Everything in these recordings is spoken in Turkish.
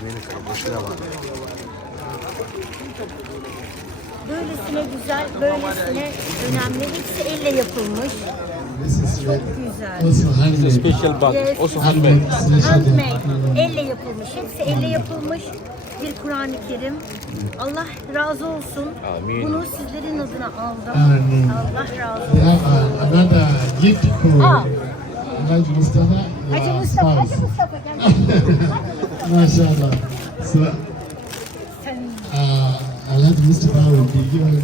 Amerika boşuna var. Böylesine güzel, böylesine önemli. Hepsi elle yapılmış. Çok güzel. also handmade. Special bag. Yes. Also handmade. Handmade. Elle yapılmış. Hepsi elle yapılmış bir Kur'an-ı Kerim. Allah razı olsun. Amin. Bunu sizlerin adına aldım. Amin. Allah razı We olsun. have uh, another gift for Ah. Mustafa. Hacı Mustafa. Hacı Mustafa gel. MashaAllah. So, Sen uh, Alhaji Mustafa will be given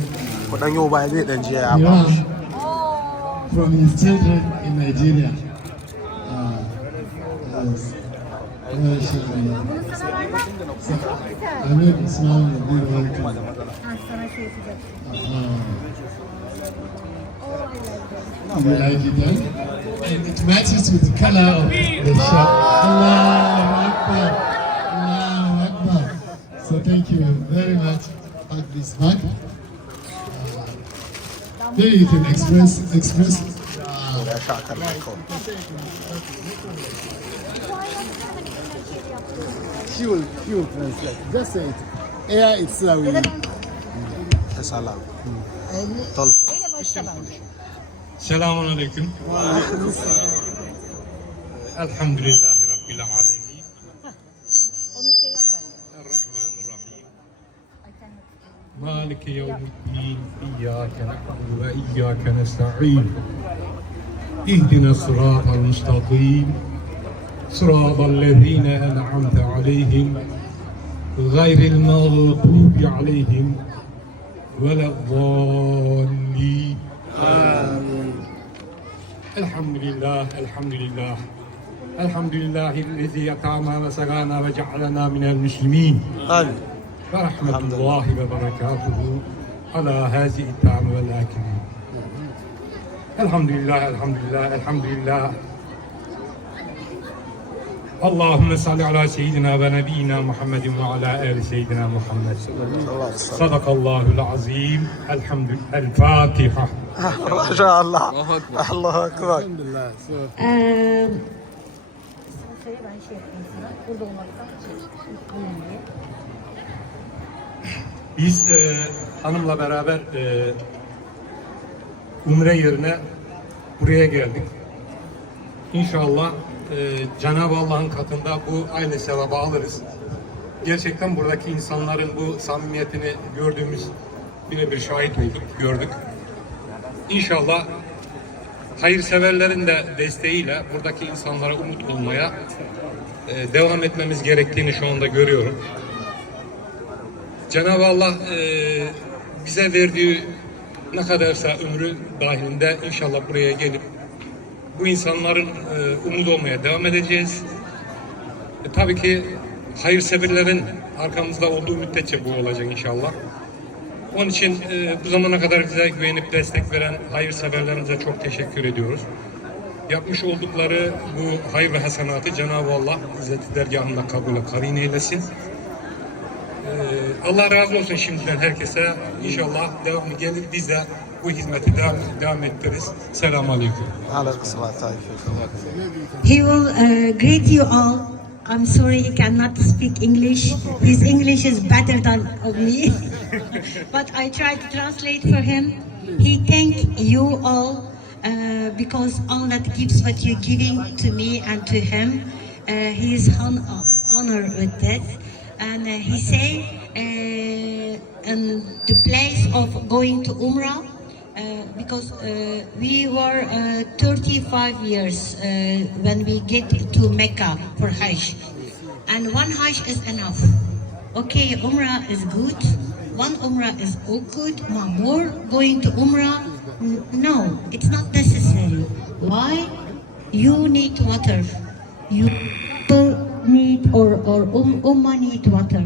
Kudan yau baya zai dan jiya ya ba. Iran Oo. from his children in Nigeria. Uh, yes. MashaAllah. Bunu sana vermem. So, Çok Ismail will be welcome. Ha, sana şey yapacak. Uh, Oh, I like it. you like it then? And it matches with the color of the shop. Allahu you very much this mug. Uh, Here you can express express uh, she will she will translate. Just say it. Ya da ben Ta salam. Tolsa. Selamun Aleyküm. Elhamdülillahi Rabbil Alemin. مالك يوم الدين. إياك نعبد وإياك نستعين. اهدنا الصراط المستقيم. صراط الذين أنعمت عليهم غير المغضوب عليهم ولا الضالين. آمين. الحمد لله الحمد لله. الحمد لله الذي أطعمنا وسقانا وجعلنا من المسلمين. آمين. ve rahmetullahi ve berekatuhu ala hazi ittam ve lakirin. Elhamdülillah, elhamdülillah, elhamdülillah. Allahümme salli ala seyyidina ve nebiyyina Muhammedin ve ala ehli seyyidina Muhammed. Sadakallahul azim. Elhamdülillah. El Fatiha. Maşallah. Allahu Ekber. Elhamdülillah. Eee, ben şey yapayım sana. Burada olmaktan şey, biz e, hanımla beraber e, Umre yerine buraya geldik. İnşallah e, Cenab-ı Allah'ın katında bu aynı sevabı alırız. Gerçekten buradaki insanların bu samimiyetini gördüğümüz birebir şahit olduk, gördük. İnşallah hayırseverlerin de desteğiyle buradaki insanlara umut olmaya e, devam etmemiz gerektiğini şu anda görüyorum. Cenab-ı Allah e, bize verdiği ne kadarsa ömrü dahilinde inşallah buraya gelip bu insanların e, umut olmaya devam edeceğiz. E, tabii ki hayırseverlerin arkamızda olduğu müddetçe bu olacak inşallah. Onun için e, bu zamana kadar bize güvenip destek veren hayırseverlerimize çok teşekkür ediyoruz. Yapmış oldukları bu hayır ve hasenatı Cenab-ı Allah İzzet-i Dergahı'nda kabule karin eylesin. Allah razı olsun şimdiden herkese. İnşallah devamlı gelir biz de bu hizmeti devam, devam ettiririz. Selamun Aleyküm. He will uh, greet you all. I'm sorry he cannot speak English. His English is better than of me, but I try to translate for him. He thank you all uh, because Allah gives what you're giving to me and to him. Uh, he is hon- honored with that, and uh, he say uh, in the place of going to Umrah. Uh, because we were uh, 35 years when we get to Mecca for Hajj. And one Hajj is enough. Okay, Umrah is good. One Umrah is all good. One more going to Umrah? No, it's not necessary. Why? You need water. You or, or um, Ummah need water.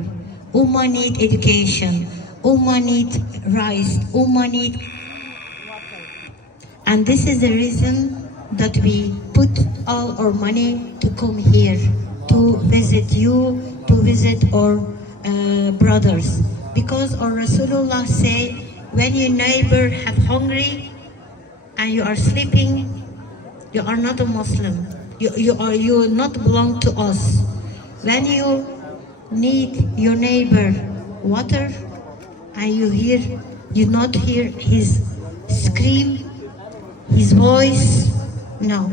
Ummah need education. Ummah need rice. Ummah need water and this is the reason that we put all our money to come here, to visit you, to visit our uh, brothers. Because our Rasulullah say, when your neighbor have hungry and you are sleeping, you are not a Muslim. You, you are you not belong to us. When you need your neighbor water and you hear you not hear his scream his voice no.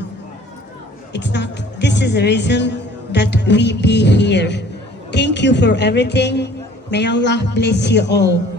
It's not this is the reason that we be here. Thank you for everything. May allah bless you all